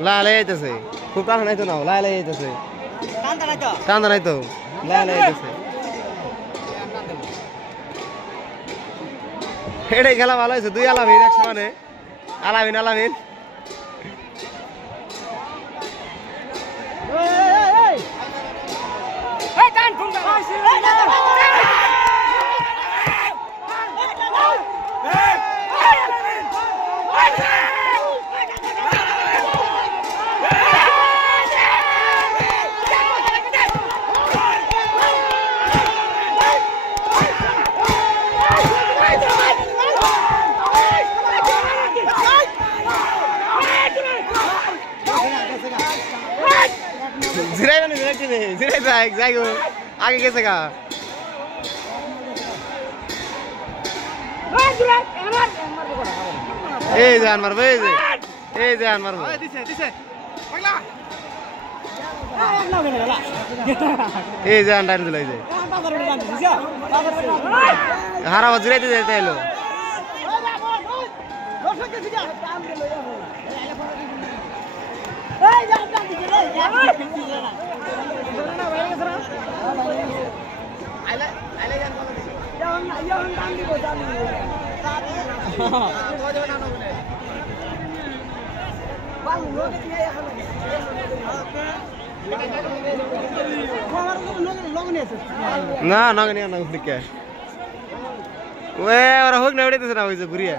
লালে যাইতেছে খুব কান নাই তো না লালে যাইতেছে কান্দা নাই তো লালে যাইতেছে এটাই খেলা ভালো হয়েছে দুই আলামিন একসঙ্গে আলামিন আলামিন জিরাই মানে জিরাই যাই গো আগে গেছে গা এই যে আনমার ভাই এই যে আনমার ভাই এই যে আন্ডার দিল এই যে হারাবা জিরাইতে যেতে এলো না নগনি না ফ্লিকে ওরে ওরা হোক না উড়াইতেছ না হইছে ঘুরিয়া